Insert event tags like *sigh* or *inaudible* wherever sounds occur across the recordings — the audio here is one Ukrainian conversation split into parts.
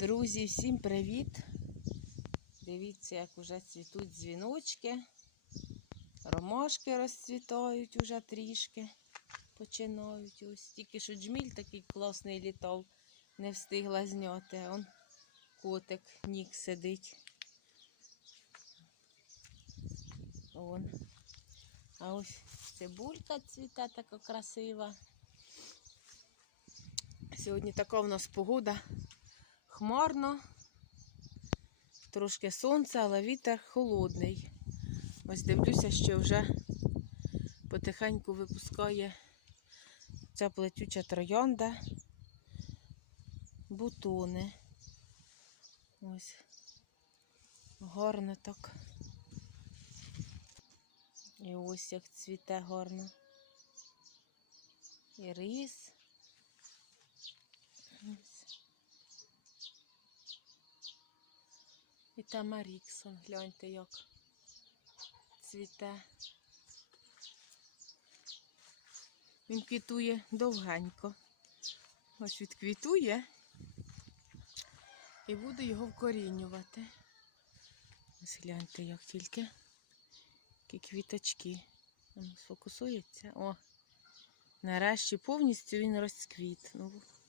Друзі, всім привіт! Дивіться, як уже цвітуть дзвіночки. Ромашки розцвітають уже трішки. Починають. Ось тільки що джміль такий класний літав, не встигла зняти. Он котик нік сидить. Он. А ось цибулька цвіте така красива. Сьогодні така в нас погода хмарно, трошки сонце, але вітер холодний. Ось дивлюся, що вже потихеньку випускає ця плетюча троянда бутони. Ось гарно так. І ось як цвіте гарно. І рис. І там гляньте як цвіте. Він квітує довгенько. Ось відквітує і буду його вкорінювати. Ось гляньте, як тільки які квіточки. Сфокусується. О, нарешті повністю він розквітнув.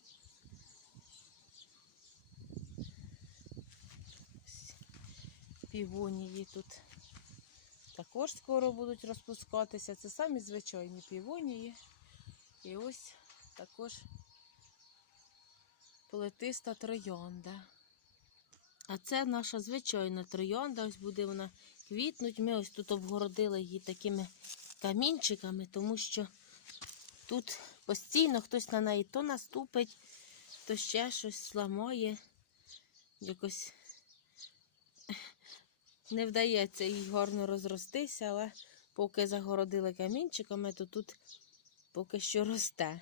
Півонії тут також скоро будуть розпускатися. Це самі звичайні півонії. І ось також плетиста троянда. А це наша звичайна троянда. Ось буде вона квітнуть. Ми ось тут обгородили її такими камінчиками, тому що тут постійно хтось на неї то наступить, то ще щось зламає. Якось не вдається їй гарно розростися, але поки загородили камінчиками, то тут поки що росте.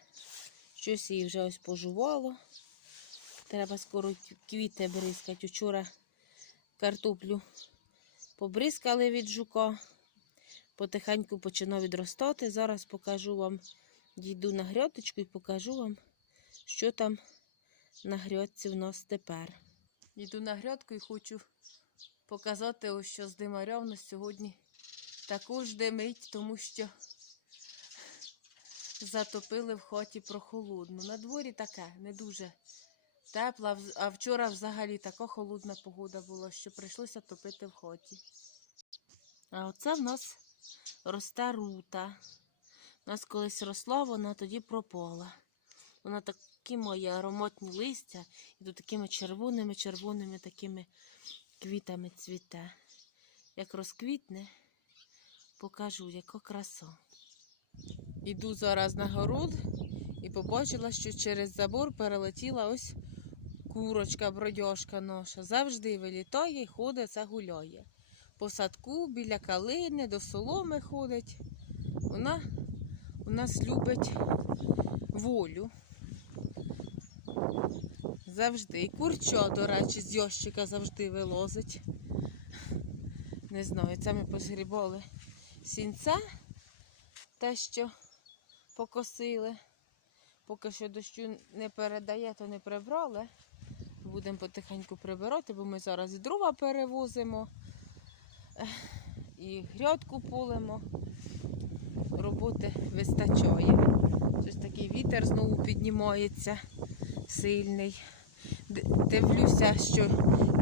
Щось її вже ось пожувало. Треба скоро квіти бризкати. Вчора картоплю побризкали від жука. Потихеньку починав відростати. Зараз покажу вам, дійду на грядочку і покажу вам, що там на грядці в нас тепер. Йду на грядку і хочу показати, що з димарем на сьогодні також димить, тому що затопили в хаті прохолодно. На дворі таке, не дуже тепла, а вчора взагалі така холодна погода була, що прийшлося топити в хаті. А оце в нас росте рута. У нас колись росла, вона тоді пропала. Вона такі має ароматні листя, і тут такими червоними, червоними такими квітами цвіте. Як розквітне, покажу, яка краса. Іду зараз на город і побачила, що через забор перелетіла ось курочка, бродяжка наша. Завжди вилітає і ходить, це гуляє. По садку біля калини, до соломи ходить. Вона у нас любить волю. Завжди. І курча, до речі, з ящика завжди вилозить. Не знаю, це ми позгрібали сінце, те, що покосили. Поки що дощу не передає, то не прибрали. Будемо потихеньку прибирати, бо ми зараз і дрова перевозимо, і грядку полимо. Роботи вистачає. Щось такий вітер знову піднімається сильний. Дивлюся, що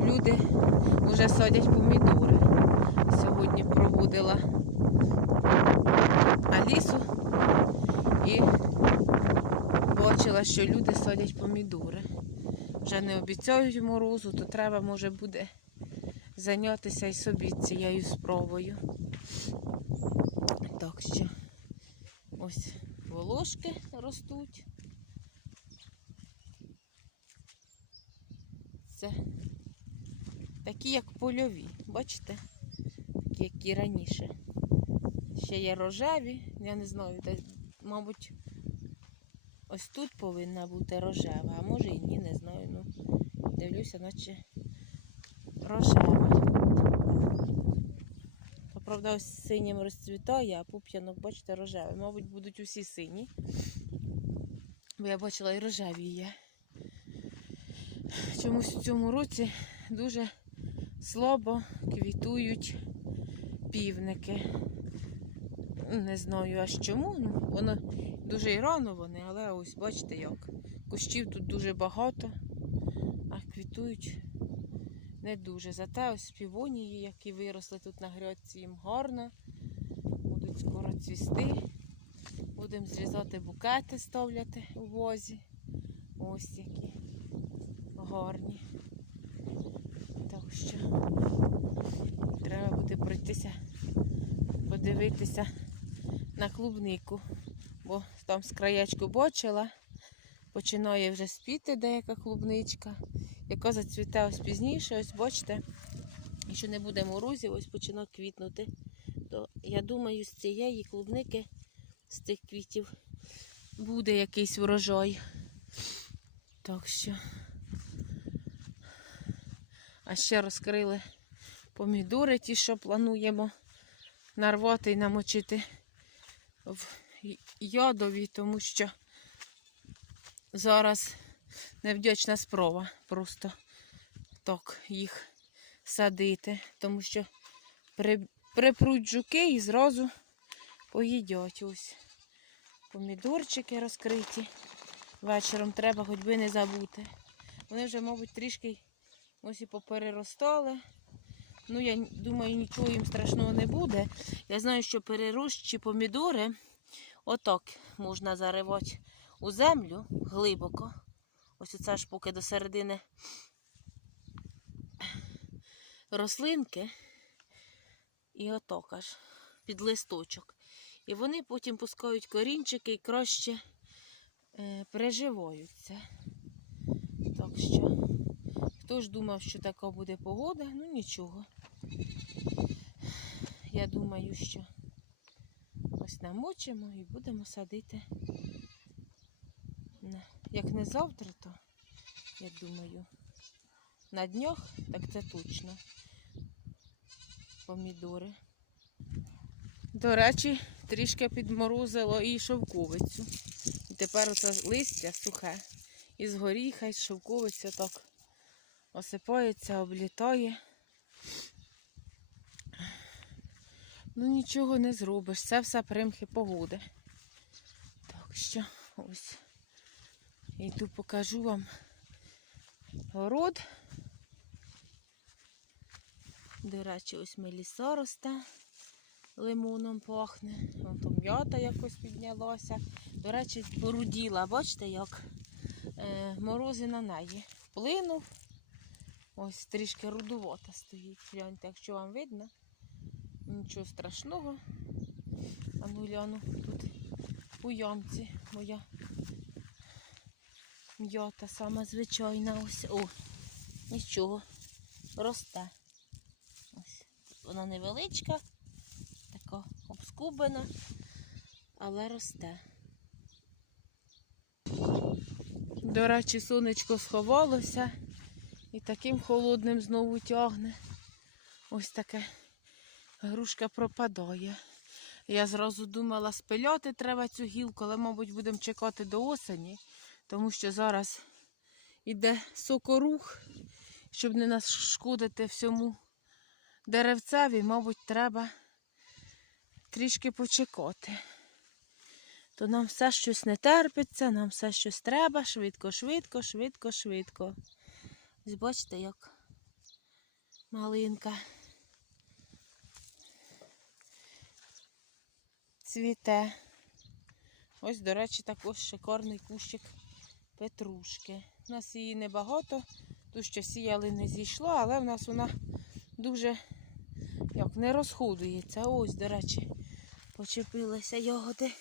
люди вже садять помідори. Сьогодні проводила Алісу і бачила, що люди садять помідори. Вже не обіцяють морозу, то треба, може, буде зайнятися і собі цією справою. Так що ось волошки ростуть. Це такі, як польові, бачите? Такі, як і раніше. Ще є рожеві, я не знаю, де, мабуть, ось тут повинна бути рожева, а може і ні, не знаю. Ну, дивлюся, наче рожева. То, правда, ось синім розцвітає, а пуп'янок, бачите, рожевий. Мабуть, будуть усі сині. Бо я бачила і рожеві є. Чомусь в цьому році дуже слабо квітують півники. Не знаю аж чому. Ну, воно дуже і рано вони, але ось бачите як. Кущів тут дуже багато, а квітують не дуже. Зате ось півонії, які виросли тут на грядці, їм гарно. Будуть скоро цвісти. Будемо зрізати букети, ставляти у возі. Ось які гарні. Так що треба буде пройтися, подивитися на клубнику, бо там з краєчку бачила, починає вже спіти деяка клубничка, яка зацвіте ось пізніше, ось бачите, якщо не буде морозів, ось починає квітнути. То я думаю, з цієї клубники, з цих квітів, буде якийсь врожай. Так що. А ще розкрили помідори, ті, що плануємо нарвати і намочити в йодові, тому що зараз невдячна спроба просто так їх садити, тому що при, припруть жуки і зразу поїдять. Ось помідорчики розкриті. Вечором треба хоч би не забути. Вони вже, мабуть, трішки ось і попереростали. Ну, я думаю, нічого їм страшного не буде. Я знаю, що перерощі помідори отак можна заривати у землю глибоко. Ось оце ж поки до середини рослинки. І отак аж під листочок. І вони потім пускають корінчики і краще е, переживаються. Так що, хто ж думав, що така буде погода, ну нічого. Я думаю, що ось намочимо і будемо садити. Як не завтра, то я думаю, на днях, так це точно. Помідори. До речі, трішки підморозило і шовковицю. І тепер оце листя сухе. Із горіха, із шовковиця так осипається, облітає. Ну нічого не зробиш, це все примхи погоди. Так що ось йду покажу вам город. До речі, ось меліса росте, лимоном пахне. Вон там м'ята якось піднялася. До речі, поруділа, бачите, як е, морози на неї вплинув. Ось трішки рудувата стоїть. Гляньте, якщо вам видно. Нічого страшного. А ну гляну, тут у ямці моя м'ята сама звичайна. Ось. О, нічого. Росте. Ось. Вона невеличка, така обскубена, але росте. До речі, сонечко сховалося і таким холодним знову тягне. Ось таке грушка пропадає. Я зразу думала, спиляти треба цю гілку, але, мабуть, будемо чекати до осені, тому що зараз іде сокорух, щоб не нашкодити всьому деревцеві, мабуть, треба трішки почекати. То нам все щось не терпиться, нам все щось треба, швидко, швидко, швидко, швидко. Ось бачите, як малинка. цвіте. Ось, до речі, також шикарний кущик петрушки. У нас її небагато, ту, що сіяли, не зійшло, але в нас вона дуже як не розходується. Ось, до речі, почепилися ягоди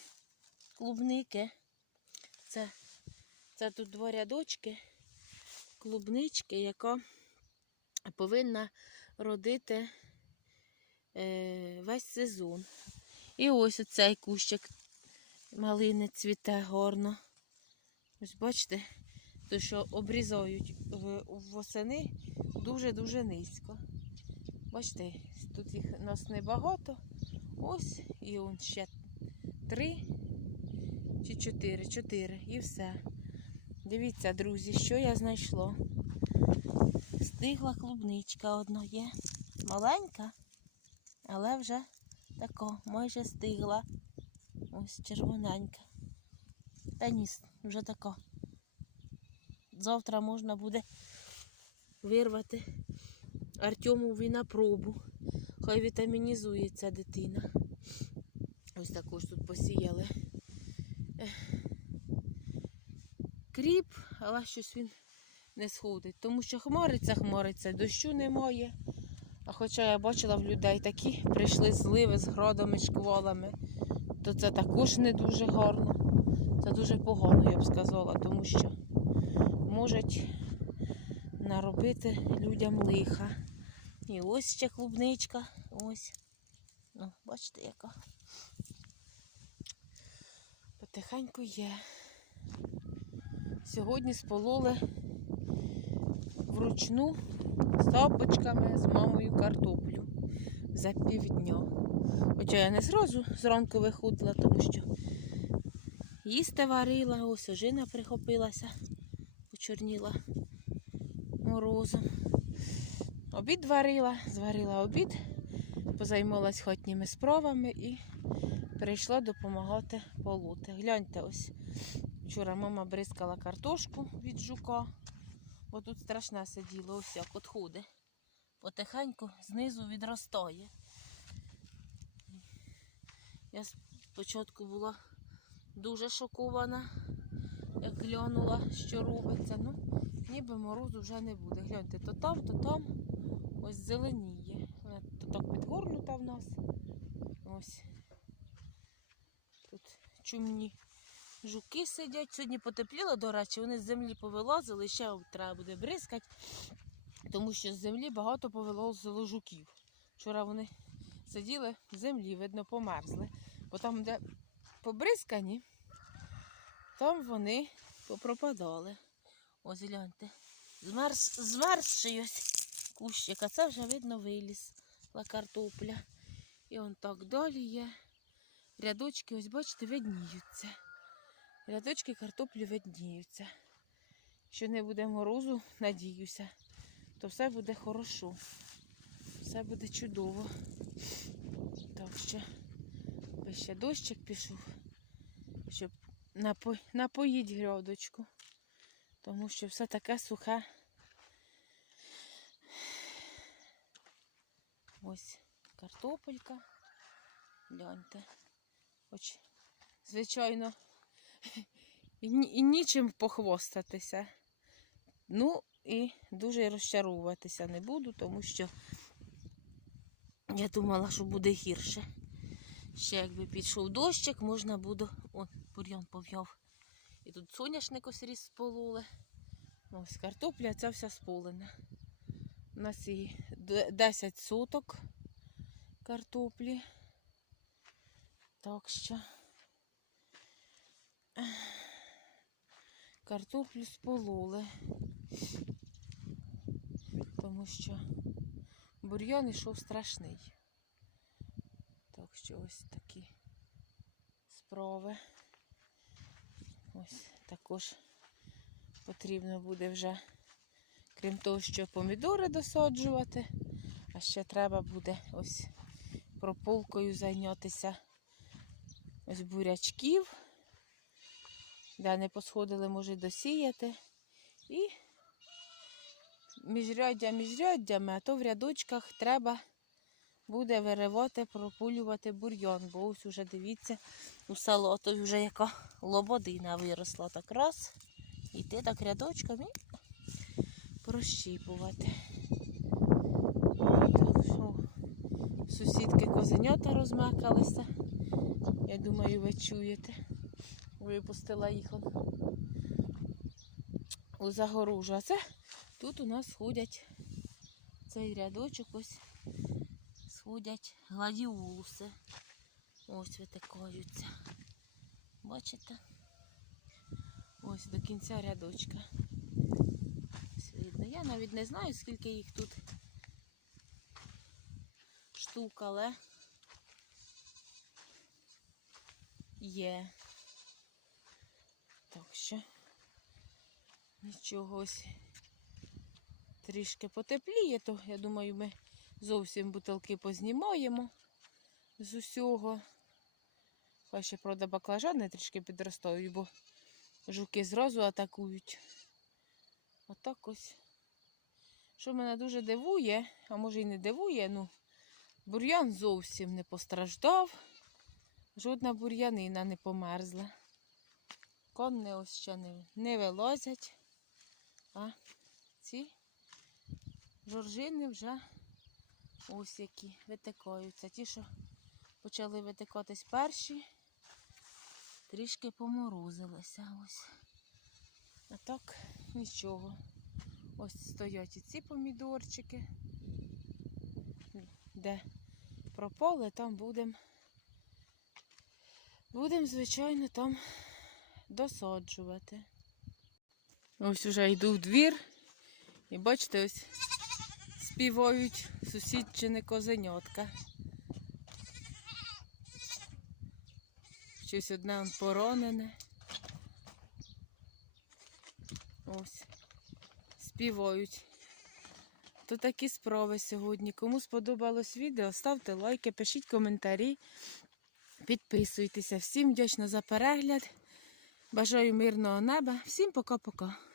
клубники. Це, це тут два рядочки клубнички, яка повинна родити е, весь сезон. І ось оцей кущик малини цвіте гарно. Ось бачите, то що обрізають восени дуже-дуже низько. Бачите, тут їх нас небагато. Ось і он ще три чи чотири, чотири і все. Дивіться, друзі, що я знайшла. стигла клубничка одна є. Маленька, але вже тако, майже стигла. Ось червоненька. Та ні, вже тако. Завтра можна буде вирвати Артемові на пробу. Хай вітамінізується дитина. Ось також тут посіяли. Кріп, але щось він не сходить. Тому що хмариться, хмариться, дощу немає. А хоча я бачила в людей такі прийшли зливи з градами, шквалами, то це також не дуже гарно. Це дуже погано, я б сказала, тому що можуть наробити людям лиха. І ось ще клубничка. Ось. Ну, бачите, яка. Потихеньку є. Сьогодні спололи вручну з тапочками з мамою картоплю за півдня. Хоча я не зразу зранку виходила, тому що їсти варила, ось ожина прихопилася, почорніла морозом. Обід варила, зварила обід, позаймалась хатніми справами і прийшла допомагати полоти. Гляньте, ось вчора мама бризкала картошку від жука, бо тут страшне сиділо, ось як от ходить. Потихеньку знизу відростає. Я спочатку була дуже шокована, як глянула, що робиться. Ну, ніби морозу вже не буде. Гляньте, то там, то там ось зеленіє. Вона то так підгорнута в нас. Ось. Тут чумні жуки сидять. Сьогодні потепліло, до речі, вони з землі повилазили, ще треба буде бризкати, тому що з землі багато повилазило жуків. Вчора вони сиділи в землі, видно, померзли. Бо там, де побризкані, там вони попропадали. Ось гляньте. Змерз, змерзший ось кущик, а це вже видно виліз картопля. І он так далі є. Рядочки, ось бачите, видніються. Рядочки картоплі видніються. Що не буде морозу, надіюся, то все буде хорошо. Все буде чудово. Так що би ще дощик пішов, щоб напо... напоїть грядочку. Тому що все таке сухе. Ось картопелька. Гляньте. Хоч, звичайно, *laughs* і, нічим похвостатися. Ну і дуже розчаровуватися не буду, тому що я думала, що буде гірше. Ще якби пішов дощик, можна буде. О, бур'ян пов'яв. І тут соняшник ось ріс спололи. Ось картопля ця вся сполена. У нас її 10 соток картоплі. Так що картоплю спололи. Тому що бур'ян ішов страшний. Так що ось такі справи. Ось також потрібно буде вже, крім того, що помідори досаджувати, а ще треба буде ось прополкою зайнятися ось бурячків, де не посходили, може досіяти. І міжряддя міжряддями, а то в рядочках треба буде виривати, пропулювати бур'ян, бо ось уже дивіться, у салату вже яка лободина виросла так раз. Іти так рядочком і прощіпувати. Так що сусідки козенята розмекалися. Я думаю, ви чуєте. Випустила їх у загорожу. А це тут у нас ходять цей рядочок ось сходять гладіолуси. Ось витикаються. Бачите? Ось до кінця рядочка. Ось видно. Я навіть не знаю, скільки їх тут штук, але є. Нічого трішки потепліє, то я думаю, ми зовсім бутилки познімаємо з усього. Хай ще, правда, баклажани трішки підростають, бо жуки зразу атакують. Отак ось. Що мене дуже дивує, а може і не дивує, ну, бур'ян зовсім не постраждав. Жодна бур'янина не померзла. Конни ось ще не, не вилазять, а ці жоржини вже ось які витикаються. Ті, що почали витикатись перші, трішки поморозилися ось. А так нічого. Ось стоять і ці помідорчики. Де пропали, там будемо. Будемо, звичайно, там досаджувати. Ось уже йду в двір. І бачите, ось співають сусідчини козенятка. Щось одне поронене. Ось. Співають. То такі справи сьогодні. Кому сподобалось відео, ставте лайки, пишіть коментарі, підписуйтеся. Всім вдячна за перегляд. Бажаю мирного неба. Всім пока-пока.